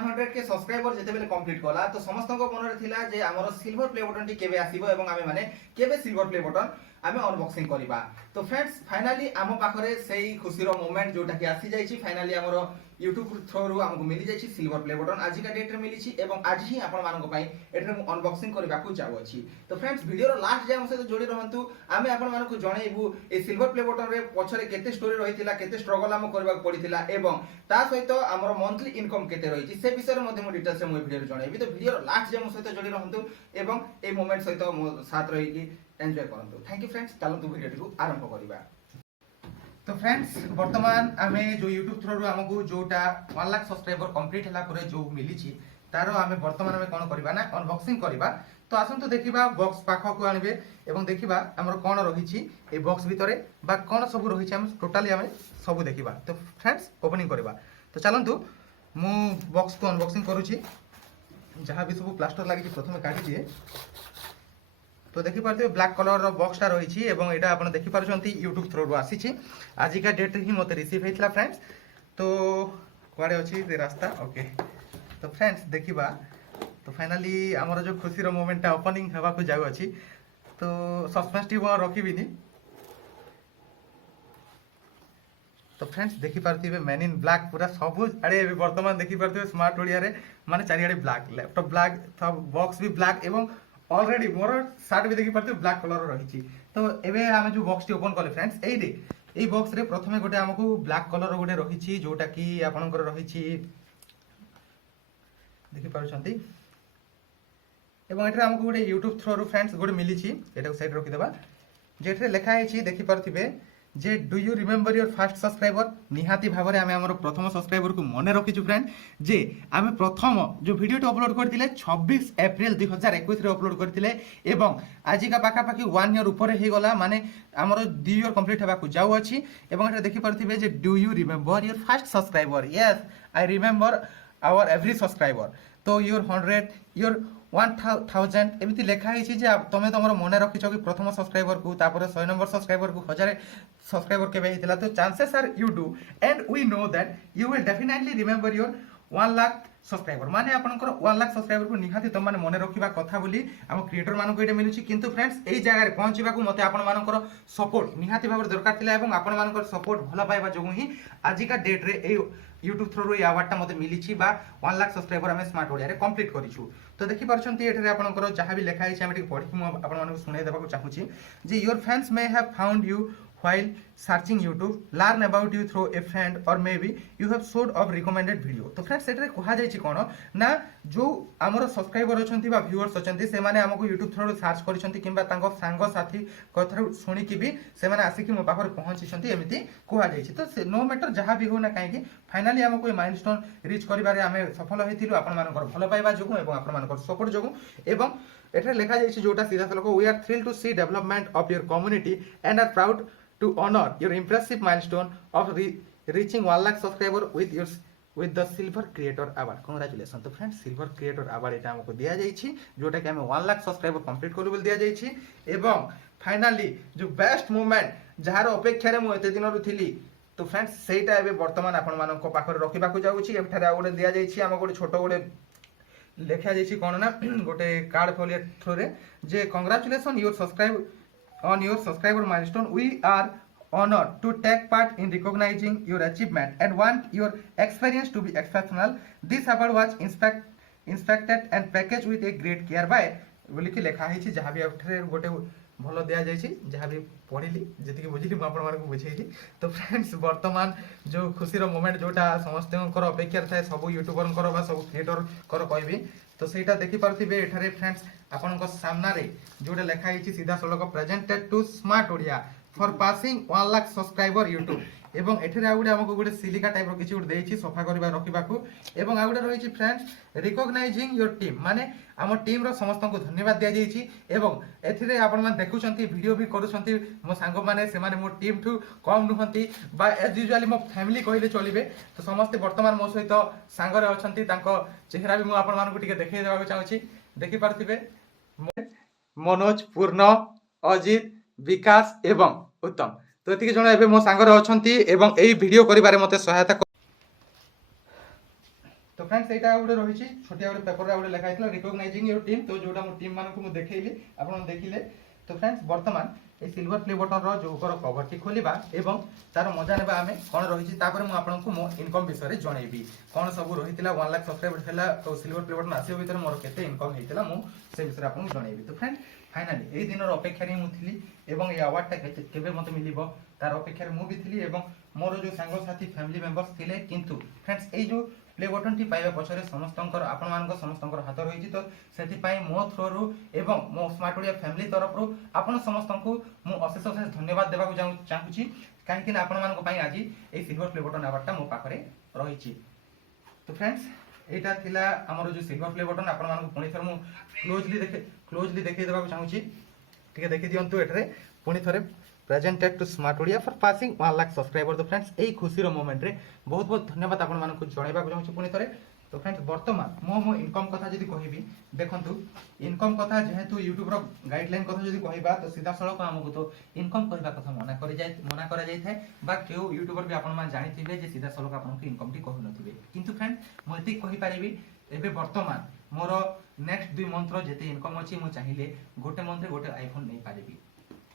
100 के subscriber जेतेबेले complete कला तो समस्त मन रे थिला जे हमर सिल्वर प्ले बटन टी केबे आसीबो एवं आमे माने केबे सिल्वर प्ले बटन आमे अनबॉक्सिंग करिबा। तो फ्रेंड्स फाइनली आम पाखरे सेही खुशीर मोमेंट जोटा कि आसी जाइछि फाइनली हमर यूट्यूब थ्रू हमको मिली जाइछि सिल्वर प्ले बटन आज का डेट रे मिली एवं आज ही आपण मानक पई एठरे मु अनबॉक्सिंग करबा को चाहू अछि। तो फ्रेंड्स वीडियो रो लास्ट जाय हम सहित जोड़ी रहंतु आमे आपण मानक जणैबु ए सिल्वर प्ले बटन रे पछरे केते स्टोरी रहितिला केते स्ट्रगल हम करबा पड़ितिला एवं ता सहित हमर मंथली इनकम केते रहिछि से विषय रे मध्ये मु डिटेल्स मु वीडियो रे जणैबि। तो वीडियो रो लास्ट जाय हम सहित जोड़ी रहंतु एवं ए मोमेंट सहित मो साथ रहि कि एन्जॉय करंतु। थैंक यू फ्रेंड्स चलंतु वीडियो को आरंभ करिबा। तो फ्रेंड्स वर्तमान आमे जो यूट्यूब थ्रू हमको जोटा 1 लाख सब्सक्राइबर कंप्लीट हला परे जो मिली छि तारो आमे वर्तमान में कोन करबा ना अनबॉक्सिंग करबा। तो आसंतु देखिबा बॉक्स पाखो को आनिबे एवं देखिबा हमर कोन रही छि ए बॉक्स भितरे बा कोन सब रही छि हम टोटली आमे सब देखिबा। तो फ्रेंड्स ओपनिंग करबा। तो चलंतु मु बॉक्स को अनबॉक्सिंग करू छि जहां भी सब प्लास्टर लागि छि प्रथमे काटी दिए। तो देखि पारते ब्लैक कलर रो बॉक्सटा रही छि एवं एटा आपण देखि पारुछंती यूट्यूब थ्रू आसी छि आज का डेट ही मते रिसीव हेतला फ्रेंड्स। तो कुआडे अछि जे रास्ता ओके। तो फ्रेंड्स देखिबा तो फाइनली हमर जो खुशी रो मोमेंटटा ओपनिंग हेबा को जाउ अछि। तो सस्पेंस टी रखिबिनी। तो फ्रेंड्स देखि पारथिबे मैन इन ब्लैक पूरा सब अरे वर्तमान देखि पारथिबे स्मार्ट ओडिया रे माने चारियाडे ब्लैक लैपटॉप ब्लैक सब बॉक्स भी ब्लैक एवं ऑलरेडी मोर शर्ट भी देखि पारथिबे ब्लैक कलर रही छि। तो एबे हम जो बॉक्स टी ओपन करले फ्रेंड्स एई बॉक्स रे प्रथमे गोटे हमकु ब्लैक कलर गोटे रही छि जोटा कि आपनकर रही छि देखि पारुछंती एवं एठरे हमकु गोटे यूट्यूब थ्रू फ्रेंड्स गोटे मिली छि एटा को साइड रखि देबा जेठरे लिखा है छि देखि पारथिबे जे do you remember your first subscriber निहाती भाबरे आमे हमर प्रथम सब्सक्राइबर को मने रखि छु फ्रेंड जे आमे प्रथम जो वीडियो तो अपलोड करथिले 26 अप्रैल 2021 रे अपलोड करथिले एवं आज का पाखा पाखी 1 ईयर ऊपर हे गला माने हमर 2 ईयर कंप्लीट हेबा को जाउ अछि। एवं एटा देखि पारथिबे जे do you remember your first subscriber yes I remember our every subscriber. तो योर 100 योर 1000 एमती लिखा है जे तुम तुम मन रखिछ कि प्रथम सब्सक्राइबर को तापर 100 नंबर सब्सक्राइबर को 1000 सब्सक्राइबर केबे हेतिला। तो chances are you do and we know that you will definitely remember your 1 lakh subscriber माने आपनकर 1 लाख सब्सक्राइबर को निहाती तुम माने मन रखिबा कथा बोली हम क्रिएटर मानको एटा मिलुछि। किंतु फ्रेंड्स एई जगह रे पहुंचीबा को मते आपन मानकर सपोर्ट निहाती भाबर दरकार थिला एवं आपन मानकर सपोर्ट भला पाइबा जोगु ही आज का डेट रे ए यूट्यूब थ्रू ए अवार्ड ता मते मिलिछि बा 1 लाख सब्सक्राइबर हमें स्मार्ट ओडिया रे कंप्लीट करिछु। तो देखि पारछंती एठरे आपनकर जहां भी लिखा है हम एटी पढि कि आपन मानको सुनाई देबा को चाहूछि जे your fans may have found you while searching YouTube, learn about you through a friend or maybe you have showed of recommended video। तो फ्रेंड्स एटरे कहा जाय छि कोन ना जो हमर सब्सक्राइबर अछंती बा व्यूअर्स अछंती से माने हमको YouTube थ्रू सर्च करिसंती किबा तांको सांग साथी कथर सुनी कि भी से माने आसी कि मो पाखर पहुंचीसंती एमिति कहा जाय छि। तो नो मैटर जहां भी हो ना काहे कि फाइनली हमको ए माइलस्टोन रीच करिबारे हमें सफल हेतिलु आपन मानकर भलो पाइबा जोगु एवं आपन मानकर सपोर्ट जोगु। एवं एठरे लिखा जाय छि जोटा सीधा सलको we are thrilled to see development of your community and are proud to honor your impressive milestone of reaching 1 lakh subscriber with the silver creator award। Congratulations। तो फ्रेंड्स सिल्वर क्रिएटर अवार्ड एटा हमको दिया जाई छी जोटा कि हमें 1 lakh subscriber complete करू बोल दिया जाई छी। एवं फाइनली जो बेस्ट मोमेंट जहार अपेक्षा रे मु एते दिन रु थिली तो फ्रेंड्स सेटा एबे वर्तमान आपन मानन को पाखर रखिबा को जाउ छी। एठारे आ गोटे दिया जाई छी हम गोटे छोटो गोटे लेखा जाई छी कोन ना गोटे कार्ड फोलियो थ्रू रे जे congratulation your subscribe on your subscriber milestone. We are honored to take part in recognizing your achievement and want your experience to be exceptional. This award was inspected and packaged with a great care by बोली कि लिखा है जहाँ भी अठरे गोटे भल दिया जाइए जहाँ भी पढ़ी जी बुझी मुझे बुझेली। तो फ्रेंड्स वर्तमान जो खुशी मोमेंट जोटा समस्त अपेक्षा थाए सब यूट्यूबर सब क्रिएटर कहबी तो सहीटा देखि पारथिबे एठारे फ्रेंड्स आपन सामना रे जोटा लिखा है सीधा सड़क presented to smart Odia for passing 1 lakh subscriber YouTube एवं एठरे आ गुडे हमको गुडे सिलिका टाइप रो किछि गुडे देछि सफा करबा रखिबाकू एवं आ गुडे रहिछि फ्रेंड्स रिकॉग्नाइजिंग योर टीम माने हम टीम रो समस्त को धन्यवाद दिया जाइछि। एवं एथिरे आपन मान देखुछंती वीडियो भी करूछंती मो सांग माने से माने मो टीम ठू कम नुहंती बा एज यूजुअली मो फैमिली कहिले चलिबे। तो समस्त वर्तमान मो सहित सांग रे अछंती तांको चेहरा भी मो आपन मान को टिके देखै देबा चाहूछि देखि पारथिबे मनोज पूर्ण अजित विकास एवं उत्तम। तो एतिके जण एबे मो सांग रे अछंती एवं एई वीडियो करिबारे मते सहायता। तो फ्रेंड्स एटा गोटे रही छोटिया गोटे पेपर गोटे लिखाई रिकग्नाइजिंग योर टीम, तो जोटा मो टीम मानक मु देखैली आपण देखिले। तो फ्रेंड्स वर्तमान ए सिल्वर प्ले बटन रो जो ऊपर कवर टी खोलिबा एवं तार मजा नेबा आमे कोन रही तापर मु आपनको मो इनकम विषय रे जणैबी कोन सब रहितिला 1 लाख सब्सक्राइबर हैला तो सिल्वर प्ले बटन आसी भीतर मोर केते इनकम हेतिला मु से विषय आपनको जणैबी। तो फ्रेंड्स फाइनली ए दिन रो अपेक्षा रे मु थिली एवं ए अवार्ड ता केबे मते मिलिबो तार अपेक्षा रे मु भी थिली एवं मोर जो सांग साथी फैमिली मेंबर्स थिले। किंतु फ्रेंड्स ए जो प्ले बटन टी पाइबा पछरे समस्तंकर आपण मानक समस्तंकर हाथ रही तो सेति पाई मो थ्रो रु एवं मो स्मार्ट ओडिया फैमिली तरफ रु आपण समस्तंकु मु अशेष अशेष धन्यवाद देबाकू चाहूची काहेकि ना आपण मानक पाई आज ए सिल्वर प्ले बटन अवार्ड ता मो पाखरे रही। तो फ्रेंड्स एटा थिला हमर जो सिल्वर प्ले बटन आपण मानक पुनी थर मु क्लोजली देखे देबाकू चाहूची ठीक देखि दियंतु एटरे पुनी थरे presented to smart Odia for passing 1 lakh subscriber. तो फ्रेंड्स एई खुशी रो मोमेंट रे बहुत बहुत धन्यवाद आपण मानक जणैबा को चाहूची पुनी थरे। तो फ्रेंड्स वर्तमान मो इनकम कथा जदी कहिबी देखंतु इनकम कथा जेहेतु यूट्यूब रो गाइडलाइन कथा जदी कहिबा तो सीधा सळक हमकु तो इनकम करबा कथा मना करा जाय थाए बा केउ यूट्यूबर भी आपण मान जानिथिबे जे सीधा सळक आपन के इनकम टी कहु नथिबे। किंतु फ्रेंड्स मो एति कहि पारिबी एबे वर्तमान मोर नेक्स्ट 2 मंथ रो जेते इनकम अछि मो चाहिए गोटे मंथ रे गोटे आईफोन नै पारिबी।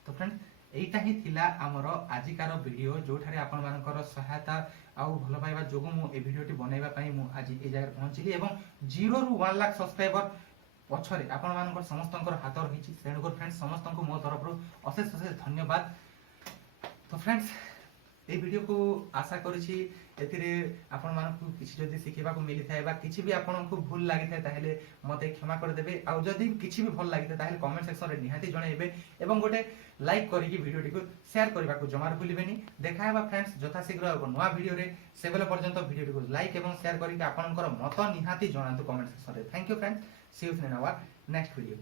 तो फ्रेंड्स एटा ही थिला हमर आजिकार वीडियो जोठारे आपण मानकर सहायता आउ भलो पाइबा जोगु मु ए वीडियोटी बनैबा पई मु आज ए जगह पहुंचली एवं 0 रु 1 लाख सब्सक्राइबर पछरे आपण मानकर समस्तंकर हाथ रहिछि सेणुकर फ्रेंड्स समस्तंको मो तरफ रु अशेष अशेष धन्यवाद। तो फ्रेंड्स ए वीडियो को आशा करिछि एथिरे आपण मानकु किछि जदी सिखिबा को मिली थाए बा किछि भी आपनको भूल लागि थाए ताहेले मते क्षमा कर देबे आ जदी किछि भी भल लागि थाए ताहेले कमेंट सेक्शन रे निहाती जणाइबे एवं गोटे लाइक करिकि वीडियोटी को शेयर करबा को जमार भूलिबेनी। देखा हेबा फ्रेंड्स यथा शीघ्र एक नवा वीडियो रे सेबेले पर्यंत वीडियोटी को लाइक एवं शेयर करिकि आपनकर मत निहाती जणांतु कमेंट सेक्शन रे। Thank you friends, see you in our next video.